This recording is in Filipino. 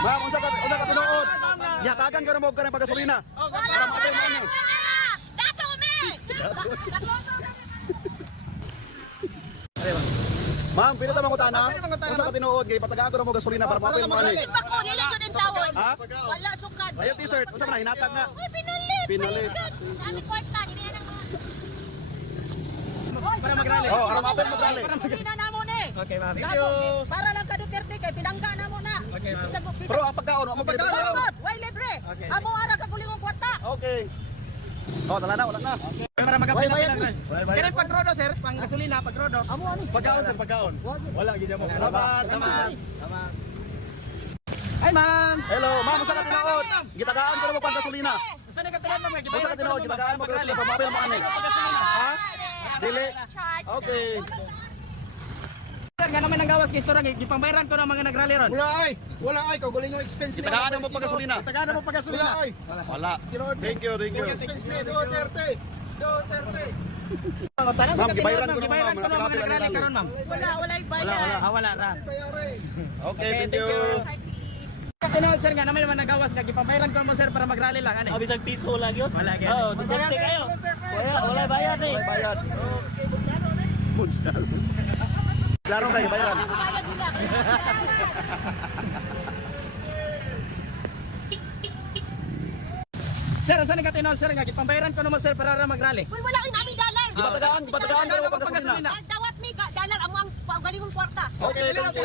Ma'am, unsa ka tinuod? Yatagan ka na mo ka ng pagasolina. Para makatay mo ano. Dato me. Ma'am, pila ta mangutana? Unsa ka tinuod kay patagaan ko na mo gasolina para makatay mo ano. Isip ako dili ko din tawon. Ha? Wala sukad. Ayo t-shirt, unsa man hinatag na? Uy, pinalit. Pinalit. Sa aming kwarta, dili na mga. Para magrally. Oh, ara mapit mo dali. Gasolina na mo ni. Okay, ma'am. Thank Gato, you. para lang ka Duterte kay pinangga na mo na. Okay, ma'am. Bisag Pero ang pagkaon, ang pagkaon. Salamat, way libre. Okay. Amo ara ka kuling mong kwarta. Okay. Oh, wala na. Para magapila Bayad, lang. bayad. Kaya pagrodo sir, pang gasolina, pagrodo. Amo ani. Pagkaon sir, pagkaon. Wala gid mo. Salamat. Ay, ma'am. Hello, ma'am, unsa ka tinuod? Gitagaan ko na mo pang gasolina. Saan ka tinan ma'am? Unsa ka tinuod? Gitagaan mo gasolina para makatay mo ano. Ha? Dili. Okay. Sir, nga naman ang gawas kay istorya, gipambayaran ko ng mga nagrally ron. Wala ay kaugaling yung expense Gitagaan mo pang gasolina. Tagana mo Wala pagasolina. ay. Wala. Thank you. Expense ni Duterte. Ma'am, gibayaran ko na, gibayaran ma'am. ko ng mga Nakapila nagrally na karon, ma'am. Wala bayad. Wala na. Okay, thank you. Tinood sir nga naman nagawas ka gipambayaran ko mo sir para magrally lang ani. Bisag piso lang yun. Wala gyud. Oo, Duterte kayo. Wala bayad eh. Bayad. Bunsal. Klaro kayo bayaran. Bayad nila. Sir, saan ka tinood sir nga gipambayaran ko mo sir para magrally. Uy, wala kay nami dalar. Gitagaan ko na mo pang gasolina. Dawat mi dalar amo ang galing mong kwarta. Okay, thank you.